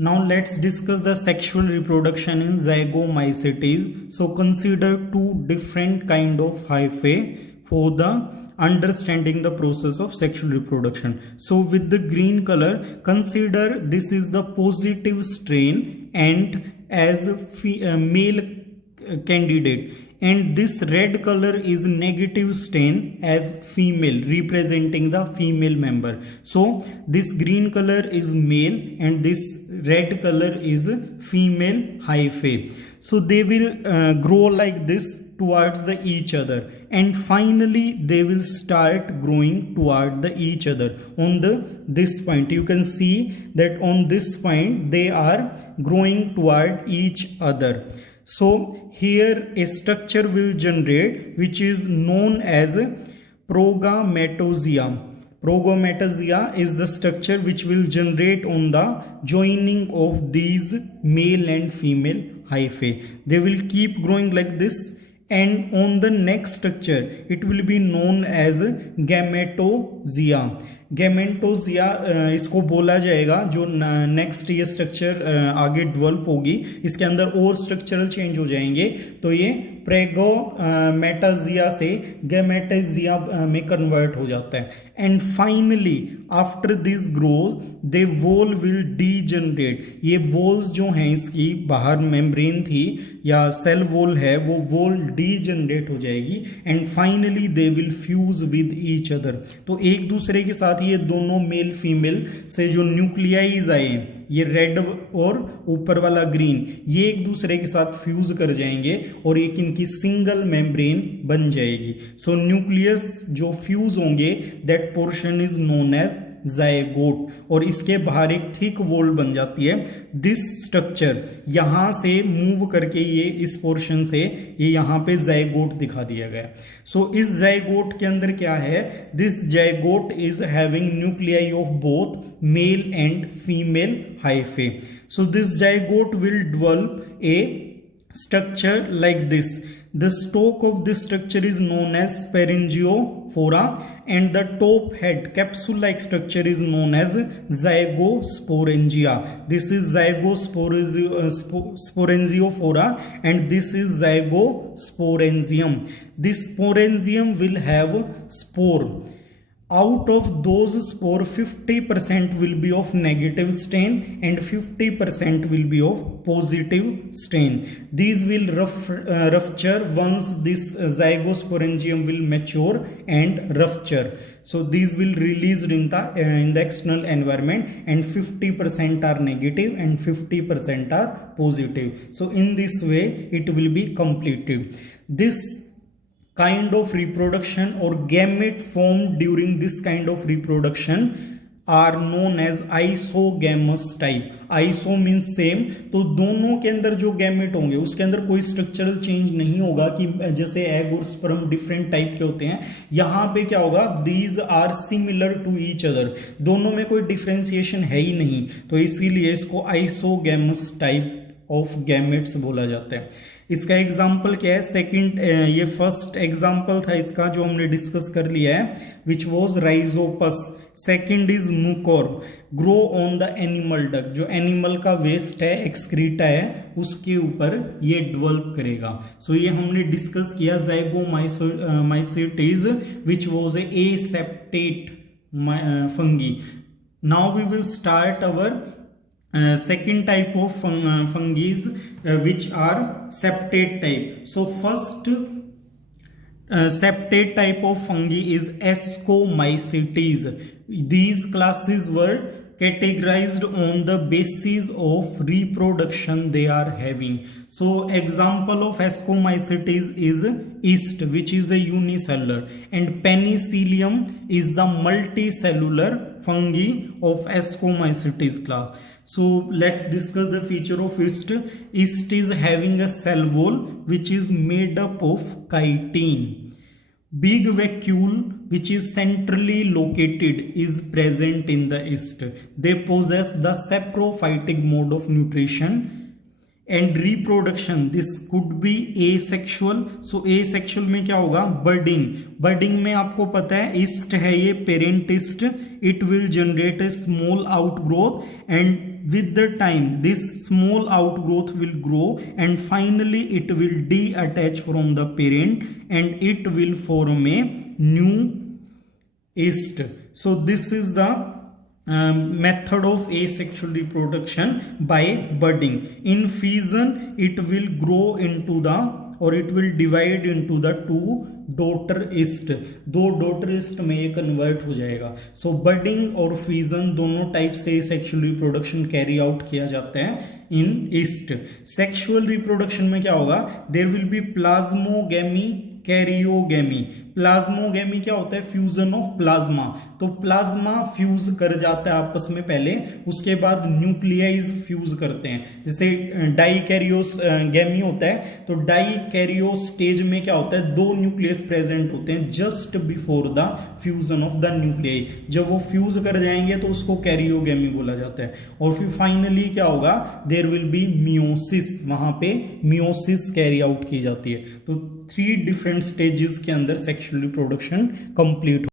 Now let's discuss the sexual reproduction in zygomycetes. So consider two different kind of hyphae for the understanding the process of sexual reproduction. So with the green color, consider this is the positive strain and as a male candidate, and this red color is negative strain as female, representing the female member. So this green color is male and this red color is female hyphae. So they will grow like this towards the each other, and finally they will start growing toward the each other. On this point you can see that on this point they are growing toward each other. So here a structure will generate which is known as progametosia. Progametosia is the structure which will generate on the joining of these male and female hyphae. They will keep growing like this, and on the next structure it will be known as gametosia. गैमेटोजिया इसको बोला जाएगा जो next ये structure आगे develop होगी, इसके अंदर और स्ट्रक्चरल चेंज हो जाएंगे, तो ये प्रेगोमेटाजिया से गैमेटोजिया में कन्वर्ट हो जाता है. And finally after this growth they wall will degenerate. ये वॉल्स जो हैं इसकी बाहर मेम्ब्रेन थी या सेल वॉल है, वो वॉल डीजनरेट हो जाएगी and finally they will fuse with each other. तो एक दूसरे के साथ ये दोनों मेल फीमेल से जो न्यूक्लियाइज आए, ये रेड और ऊपर वाला ग्रीन, ये एक दूसरे के साथ फ्यूज कर जाएंगे और एक इनकी सिंगल मेम्ब्रेन बन जाएगी. सो न्यूक्लियस जो फ्यूज होंगे that portion is known as zygote, और इसके बाहर एक थिक वॉल बन जाती है. दिस स्ट्रक्चर यहां से मूव करके ये इस पोर्शन से ये यहां पे जायगोट दिखा दिया गया. सो इस जायगोट के अंदर क्या है, this zygote is having nuclei of both male and female hyphae. So this zygote will develop a structure like this. The stalk of this structure is known as sporangiophora and the top head capsule-like structure is known as zygosporangia. This is zygosporangiophora and this is zygosporangium. This sporangium will have spore. Out of those spore, 50% will be of negative strain and 50% will be of positive strain. These will rupture once this zygosporangium will mature and rupture. So these will released in the external environment, and 50% are negative and 50% are positive. So in this way it will be completed. This kind of reproduction or gamete formed during this kind of reproduction are known as isogamous type. Iso means same, तो दोनों के अंदर जो gamete होंगे उसके अंदर कोई structural change नहीं होगा कि जैसे एग और स्पर्म डिफरेंट टाइप के होते हैं. यहाँ पे क्या होगा, these are similar to each other, दोनों में कोई डिफरेंशिएशन है ही नहीं, तो इसीलिए इसको आइसोगैमस टाइप ऑफ गैमेट्स बोला जाता है. इसका एग्जाम्पल क्या है, सेकंड, ये फर्स्ट एग्जाम्पल था इसका जो हमने डिस्कस कर लिया है, which was Rhizopus. Second is Mucor, grow on the animal duct, जो एनिमल का वेस्ट है, एक्सक्रीटा है, उसके ऊपर ये डेवलप करेगा. सो ये हमने डिस्कस किया zygomycetes which was a aseptate fungi. Now we will start our second type of fungi which are septate type. So first septate type of fungi is Ascomycetes. These classes were categorized on the basis of reproduction they are having. So example of Ascomycetes is yeast, which is a unicellular, and Penicillium is the multicellular fungi of Ascomycetes class. So let's discuss the feature of yeast. Yeast is having a cell wall which is made up of chitin. Big vacuole which is centrally located is present in the yeast. They possess the saprophytic mode of nutrition and reproduction. This could be asexual. So asexual में क्या होगा, budding. Budding में आपको पता है yeast है ये parent yeast. It will generate a small outgrowth and with the time this small outgrowth will grow and finally it will detach from the parent and it will form a new yeast. So this is the method of asexual reproduction by budding. In fission it will grow into the और it will divide into the two daughter east, दो daughter east में ये convert हो जाएगा. सो budding और fusion दोनों type से sexual reproduction carry out किया जाता है इन ईस्ट. सेक्सुअल रिप्रोडक्शन में क्या होगा, there will be plasmogamy, karyogamy. Plasmogamy क्या होता है, फ्यूजन ऑफ प्लाज्मा. तो प्लाज्मा फ्यूज कर जाता है आपस में पहले, उसके बाद न्यूक्लियाइज फ्यूज करते हैं. जैसे डाइकैरियोस गेमी होता है, तो डाइकैरियो स्टेज में क्या होता है, दो न्यूक्लियस प्रेजेंट होते हैं just before the fusion of the nuclei. जब वो फ्यूज कर जाएंगे तो उसको कैरियोगेमी बोला जाता है. और फिर फाइनली क्या होगा, देयर विल बी मियोसिस, वहां पे मियोसिस कैरी आउट की जाती है. तो 3 डिफरेंट स्टेजेस के अंदर सेक्सुअल रिप्रोडक्शन कंप्लीट